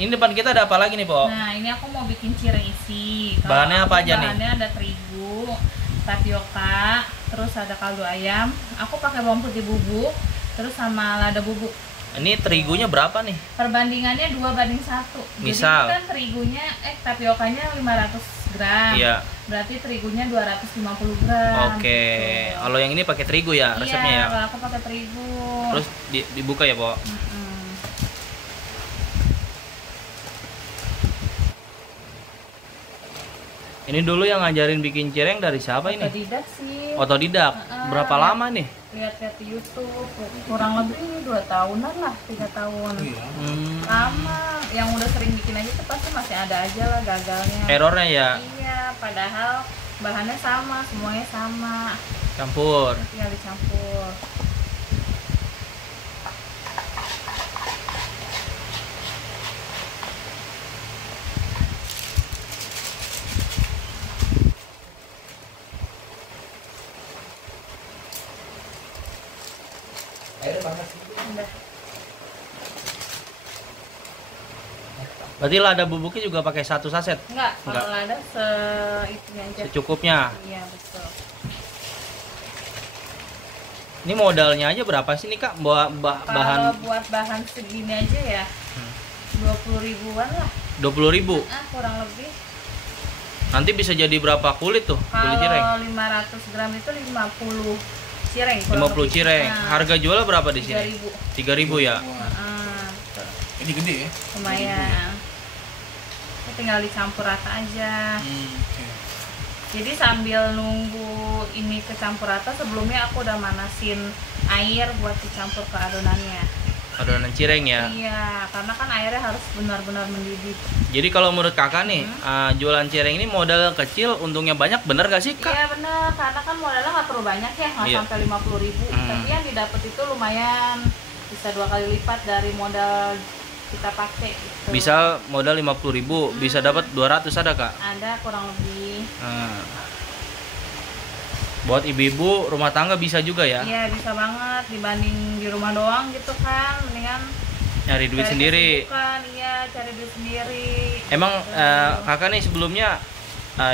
Ini depan kita ada apa lagi nih, Po? Nah, ini aku mau bikin cireng isi. Bahannya apa aja nih? Bahannya ada terigu, tapioka, terus ada kaldu ayam. Aku pakai bawang putih bubuk, terus sama lada bubuk. Ini terigunya berapa nih? Perbandingannya 2:1. Misal? Jadi kan terigunya, tapiokanya 500 gram. Iya. Berarti terigunya 250 gram. Oke. Gitu. Kalau yang ini pakai terigu ya resepnya ya? Iya, kalau aku pakai terigu. Terus dibuka ya, Po? Ini dulu yang ngajarin bikin cireng dari siapa ini? Otodidak sih. Otodidak. Berapa lama nih? Lihat-lihat di YouTube. Kurang lebih 2 tahunan lah, 3 tahun. Iya. Lama. Yang udah sering bikin aja tuh pasti masih ada aja lah gagalnya. Errornya ya? Iya, padahal bahannya sama, semuanya sama. Campur. Tinggal dicampur. Udah. Berarti lada bubuknya juga pakai 1 saset? Enggak, Enggak. kalau ada itunya aja. Secukupnya. Iya, betul. Ini modalnya aja berapa sih nih, Kak? Bahan Kalau buat bahan segini aja ya 20 ribuan lah. 20.000. Kurang lebih. Nanti bisa jadi berapa kulit tuh? Kulit cireng? Kalau 500 gram itu 50 cireng. kurang 50 lebih. cireng. Nah, Harga jualnya berapa di sini? 3.000. 3.000 ya? Betul. Ini gede ya? Lumayan. Ini tinggal dicampur rata aja. Oke. Jadi sambil nunggu ini kecampur rata, sebelumnya aku udah manasin air buat dicampur ke adonannya. Adonan cireng ya? Iya, karena kan airnya harus benar-benar mendidih. Jadi kalau menurut kakak nih, jualan cireng ini modal kecil, untungnya banyak, bener gak sih, Kak? Iya benar, karena kan modalnya nggak terlalu banyak ya, nggak Iya. sampai 50.000. Tapi yang didapat itu lumayan, bisa 2 kali lipat dari modal kita pakai. Gitu. Misal modal 50.000, bisa dapat 200 ada, Kak? Ada kurang lebih. Nah, buat ibu-ibu rumah tangga bisa juga ya? Iya bisa banget, dibanding di rumah doang gitu kan, mendingan Nyari duit cari sendiri. kesibukan. Iya, cari duit sendiri. Emang kakak nih sebelumnya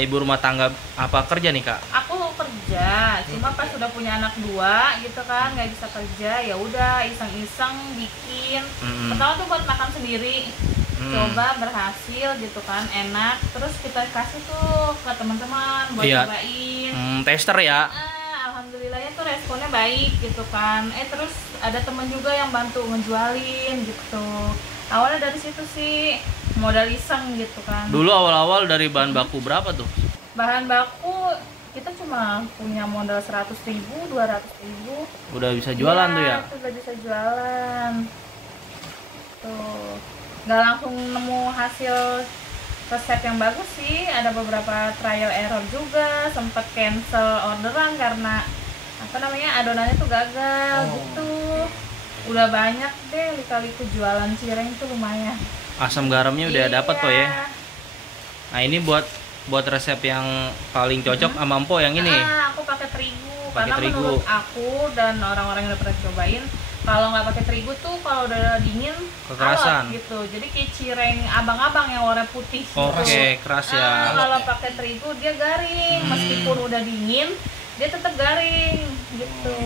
ibu rumah tangga apa kerja nih, Kak? Aku kerja, cuma pas udah punya anak 2 gitu kan, nggak bisa kerja, ya udah iseng-iseng bikin. Pertama tuh buat makan sendiri, coba berhasil gitu kan, enak. Terus kita kasih tuh ke teman-teman buat Iya. cobain. Tester ya? Alhamdulillahnya tuh responnya baik gitu kan. Terus ada temen juga yang bantu ngejualin gitu. Awalnya dari situ sih, modal iseng gitu kan. Dulu awal-awal dari bahan baku berapa tuh? Bahan baku kita cuma punya modal 100.000, 200.000. Udah bisa jualan tuh ya? Itu udah bisa jualan. Tuh, nggak langsung nemu hasil resep yang bagus sih. Ada beberapa trial error juga, sempat cancel orderan karena apa namanya adonannya tuh gagal gitu. Udah banyak deh lika-liku jualan cireng tuh lumayan. Asam garamnya udah dapet kok ya. Nah ini buat resep yang paling cocok sama Empo yang ini. Aku pakai terigu. Pakai Karena terigu. menurut aku dan orang-orang yang udah pernah cobain, kalau nggak pakai terigu tuh kalau udah dingin Kekerasan. alot gitu. Jadi kayak cireng abang-abang yang warna putih. Oke, keras ya. Kalau pakai terigu dia garing, meskipun udah dingin dia tetap garing gitu.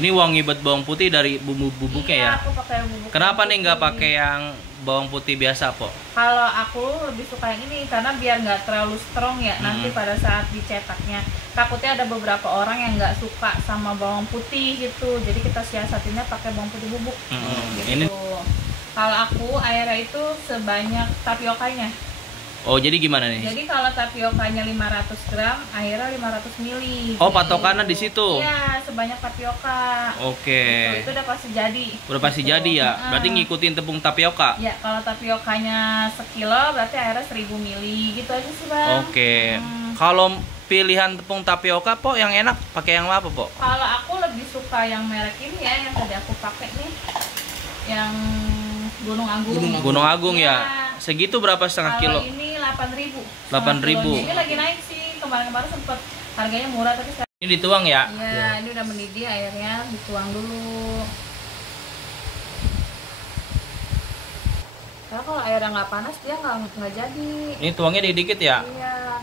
Ini wangi buat bawang putih dari bumbu-bubuknya ya. Aku pakai bubuk. Kenapa nih nggak putih. pakai yang bawang putih biasa, Po? Kalau aku lebih suka yang ini karena biar nggak terlalu strong ya. Nanti pada saat dicetaknya, takutnya ada beberapa orang yang nggak suka sama bawang putih gitu. Jadi kita siasatinnya pakai bawang putih bubuk. Gitu. Ini Kalau aku airnya itu sebanyak tapiokanya. oh jadi gimana nih? Jadi kalau tapiokanya 500 gram, airnya 500 mili. Oh patokannya di situ. Iya, sebanyak tapioka. Oke. Itu udah pasti jadi. Udah pasti Gitu. jadi ya. Berarti ngikutin tepung tapioka. Ya, kalau tapiokanya sekilo berarti airnya 1000 mili gitu aja sih, Bang. Oke. Kalau pilihan tepung tapioka, Po, yang enak pakai yang apa, Po? Kalau aku lebih suka yang merek ini ya, yang tadi aku pakai nih. Yang Gunung Agung. Gunung Agung ya. Iya. Segitu berapa setengah kilo? Kalau ini 8.000. 8.000. Ini lagi naik sih. Kemarin-kemarin sempat harganya murah tapi sekarang Ini dituang ya? iya, ini udah mendidih airnya, dituang dulu. Karena kalau airnya nggak panas dia nggak jadi. Ini tuangnya dikit-dikit ya? Iya.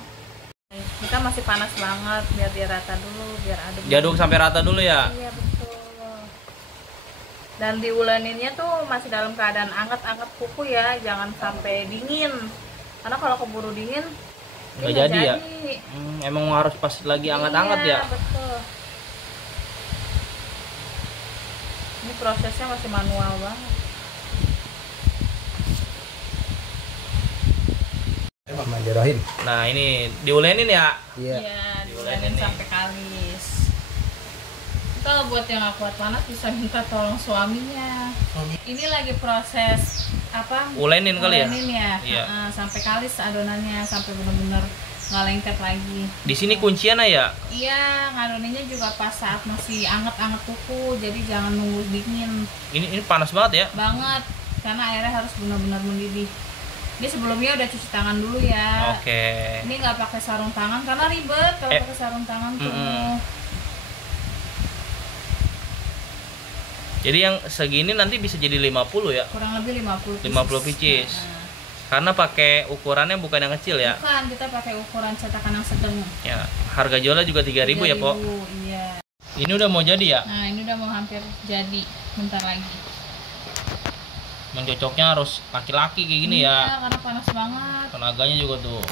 Kita masih panas banget, biar dia rata dulu, biar adem. Diaduk sampai rata dulu ya? Iya betul. Dan diuleninnya tuh masih dalam keadaan anget-anget kuku ya, jangan sampai dingin. Karena kalau keburu dingin dia Nggak jadi ya? Emang harus pas lagi anget-anget ya? Iya betul. Ini prosesnya masih manual banget. Manjarohin. Nah ini diulenin ya? Iya. Iya, Diulenin diulenin nih. sampai kalis. Kalau buat yang nggak kuat panas bisa minta tolong suaminya. Ini lagi proses apa? Ulenin kali ya? Ulenin ya. Iya. Sampai kalis adonannya, sampai benar-benar nggak lengket lagi. Di sini kunciannya ya? Iya, ngadoninnya juga pas saat masih anget-anget kuku, jadi jangan nunggu dingin Ini panas banget ya? banget, karena airnya harus benar-benar mendidih. Ini sebelumnya udah cuci tangan dulu ya. Oke. Ini nggak pakai sarung tangan karena ribet kalau pakai sarung tangan tuh. Jadi yang segini nanti bisa jadi 50 ya? Kurang lebih 50 pieces. Karena pakai ukurannya bukan yang kecil ya? Bukan, kita pakai ukuran cetakan yang sedang. Ya, harga jualnya juga 3.000 ya, Po? Iya. Ini udah mau jadi ya? Nah, ini udah mau hampir jadi, bentar lagi. Mencocoknya harus laki-laki kayak gini Iya, ya? karena panas banget. Tenaganya juga tuh.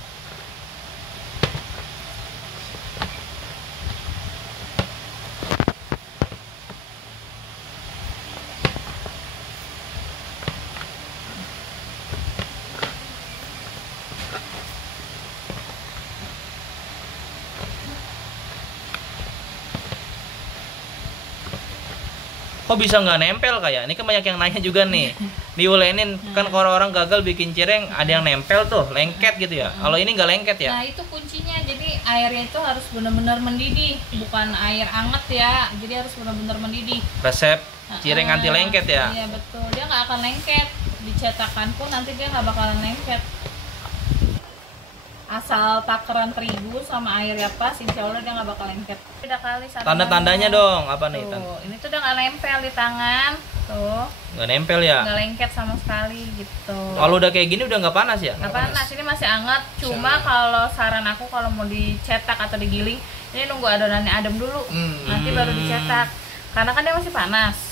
Kok bisa nggak nempel kayak? Ini kan banyak yang nanya juga nih. Diulenin kan kalau orang gagal bikin cireng ada yang nempel tuh, lengket gitu ya. Kalau ini nggak lengket ya? Nah, itu kuncinya. Jadi airnya itu harus benar-benar mendidih, bukan air anget ya. Jadi harus benar-benar mendidih. Resep cireng anti lengket ya? Iya betul, dia nggak akan lengket. Dicetakan pun nanti dia nggak bakalan lengket. Asal takaran terigu sama air ya pas, insya Allah dia nggak bakal lengket. Beda kali satu. Tanda-tandanya dong, apa nih? Tuh, ini tuh udah nggak nempel di tangan, tuh Nggak nempel ya? nggak lengket sama sekali gitu. Kalau udah kayak gini udah nggak panas ya? Nggak panas, ini masih hangat. Cuma kalau saran aku kalau mau dicetak atau digiling, ini nunggu adonannya adem dulu, nanti baru dicetak. Karena kan dia masih panas.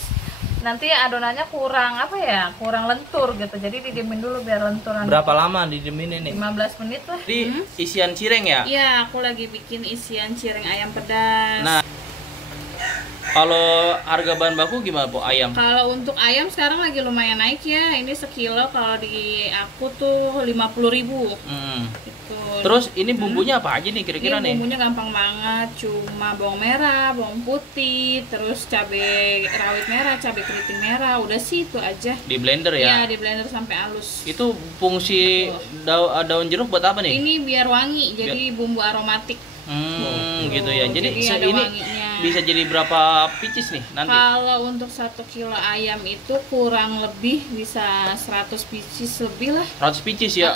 Nanti adonannya kurang apa ya? Kurang lentur gitu. Jadi didiemin dulu biar lentur. Berapa lama didiemin ini? 15 menit lah. Ini isian cireng ya? Iya, aku lagi bikin isian cireng ayam pedas. Nah, kalau harga bahan baku gimana, Po? Ayam? Kalau untuk ayam sekarang lagi lumayan naik ya. Ini sekilo kalau di aku tuh 50.000. Gitu. Terus ini bumbunya apa aja nih kira-kira nih? Bumbunya gampang banget, cuma bawang merah, bawang putih, terus cabai rawit merah, cabai keriting merah. Udah sih itu aja. Di blender Iya, ya? di blender sampai halus. Itu fungsi daun jeruk buat apa nih? Ini biar wangi, jadi bumbu aromatik. Gitu ya. Jadi ada ini wanginya. bisa jadi berapa pieces nih nanti? Kalau untuk 1 kilo ayam itu kurang lebih bisa 100 pieces lebih lah. 100 pieces ya?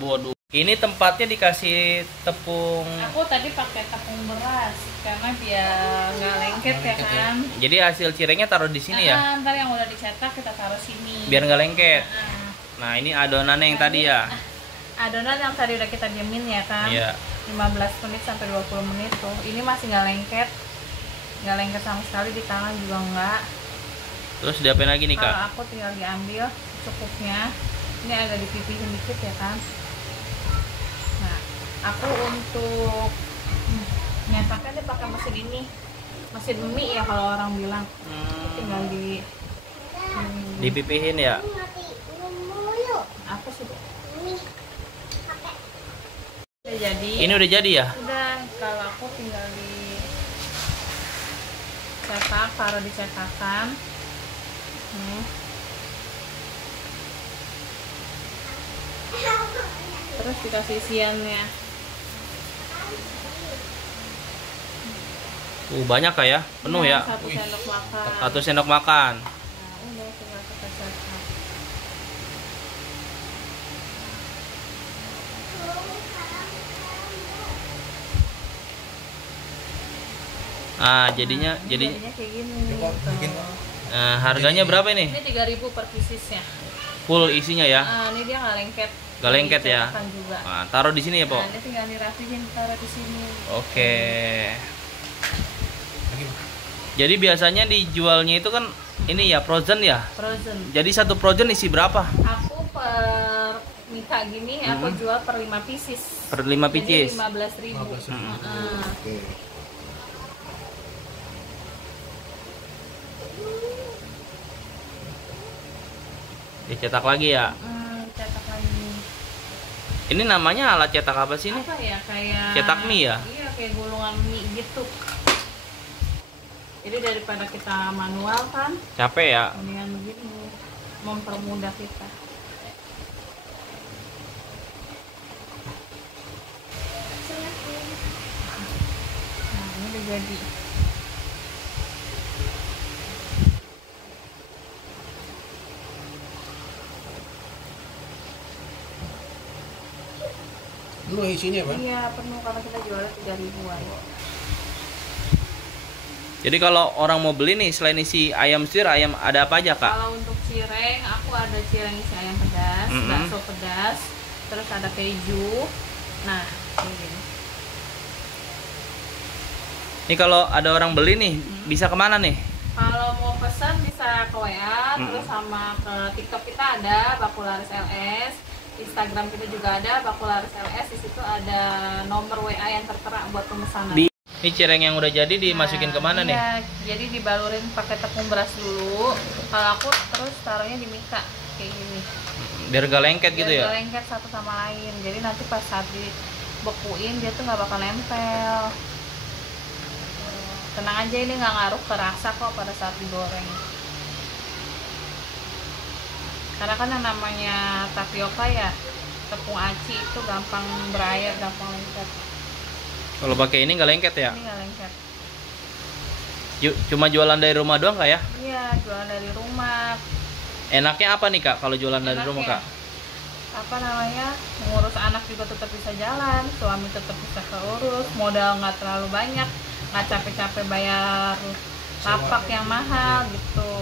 Waduh. Ini tempatnya dikasih tepung. Aku tadi pakai tepung beras karena biar nggak lengket ya kan. Jadi hasil cirengnya taruh di sini ya? Ntar yang udah dicetak kita taruh sini. Biar nggak lengket. Nah, Nah, ini adonannya yang tadi ya? adonan yang tadi udah kita diemin ya kan. Iya. 15 menit sampai 20 menit tuh. Ini masih nggak lengket. Nggak lengket sama sekali, di tangan juga nggak. Terus diapain lagi nih, Kak? Kalau aku tinggal diambil secukupnya. Ini agak dipipihin dikit ya kan. Nah, aku untuk nyetaknya dia pakai mesin ini. Mesin mie ya kalau orang bilang. Tinggal Dipipihin ya? Apa sih? Udah jadi. Ini udah jadi ya? Udah, kalau aku tinggal cetak, taruh di cetakan. Terus dikasih isiannya. Banyak Kak ya? Penuh ya? 1 sendok makan. 1 sendok makan. Nah, udah tinggal kita cetak. Ah, jadinya Jadinya kayak gini. Gitu. harganya berapa ini? Ini 3.000 per piecesnya. Full isinya ya. Nah, ini dia nggak lengket. Nggak lengket ya. Cetakan juga. Nah, taruh di sini ya, Po. Nah, ini tinggal dirapihin, taruh di sini. Oke. Jadi biasanya dijualnya itu kan ini ya frozen ya. Frozen. Jadi satu frozen isi berapa? Aku per Mika gini aku jual per 5 pieces. Per 5 pieces. Jadi 15.000. Oke. Dicetak lagi ya. Cetak lagi. Ini namanya alat cetak apa sih ini? Apa ya, kayak Cetak mie ya? Iya, kayak gulungan mie gitu. Jadi daripada kita manual kan, Capek ya. mendingan begini, mempermudah kita. Nah, ini udah jadi. Penuh isinya, Pak? Iya, penuh karena kita jualnya 3.000-an. Jadi kalau orang mau beli nih selain isi ayam suwir, ayam ada apa aja, Kak? Kalau untuk cireng, aku ada cireng isi ayam pedas, bakso pedas, terus ada keju. Nah, ini. Ini kalau ada orang beli nih, bisa kemana nih? Kalau mau pesan bisa ke WA, terus sama ke TikTok kita ada Bakularis LS, Instagram kita juga ada Bakularis LS. Di situ ada nomor WA yang tertera buat pemesanan. Ini cireng yang udah jadi dimasukin kemana nih? Iya, jadi dibalurin pakai tepung beras dulu. Kalau aku terus taruhnya di Mika kayak gini. Biar gak lengket gitu Biar ya? nggak lengket satu sama lain. Jadi nanti pas saat dibekuin dia tuh nggak bakal nempel. Tenang aja, ini nggak ngaruh ke rasa kok pada saat digoreng. Karena kan yang namanya tapioka ya, tepung aci itu gampang berair, gampang lengket. Kalau pakai ini nggak lengket ya? Ini nggak lengket. Cuma jualan dari rumah doang, Kak ya? Iya, jualan dari rumah. Enaknya apa nih, Kak, kalau jualan dari Enaknya, rumah, Kak? apa namanya, mengurus anak juga tetap bisa jalan, suami tetap bisa keurus, modal nggak terlalu banyak, nggak capek-capek bayar lapak yang mahal gitu.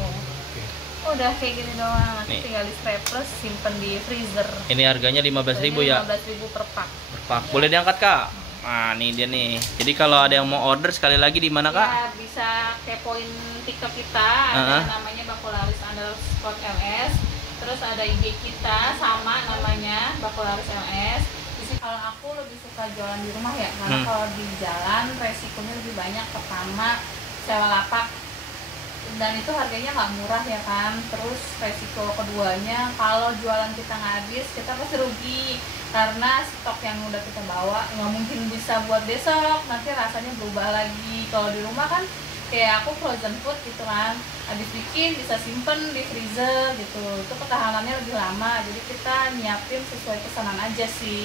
Udah kayak gini doang, nanti Nih. tinggal di strapless, simpen di freezer. Ini harganya 15.000 ya? 15.000 per pak. Pak, boleh diangkat, Kak? Nah, ini dia nih. Jadi kalau ada yang mau order sekali lagi di mana, Kak? Ya, bisa kepoin TikTok kita, ada namanya Bakularis_LS. Terus ada IG kita sama namanya Bakularis LS. Di sini kalau aku lebih suka jualan di rumah ya, karena kalau di jalan resikonya lebih banyak. Pertama, sewa lapak, dan itu harganya nggak murah ya kan. Terus resiko keduanya, kalau jualan kita nggak habis, kita pasti rugi karena stok yang udah kita bawa nggak mungkin bisa buat besok, nanti rasanya berubah lagi. Kalau di rumah kan kayak aku frozen food gitu kan, habis bikin bisa simpen di freezer gitu, itu ketahanannya lebih lama. Jadi kita nyiapin sesuai pesanan aja sih.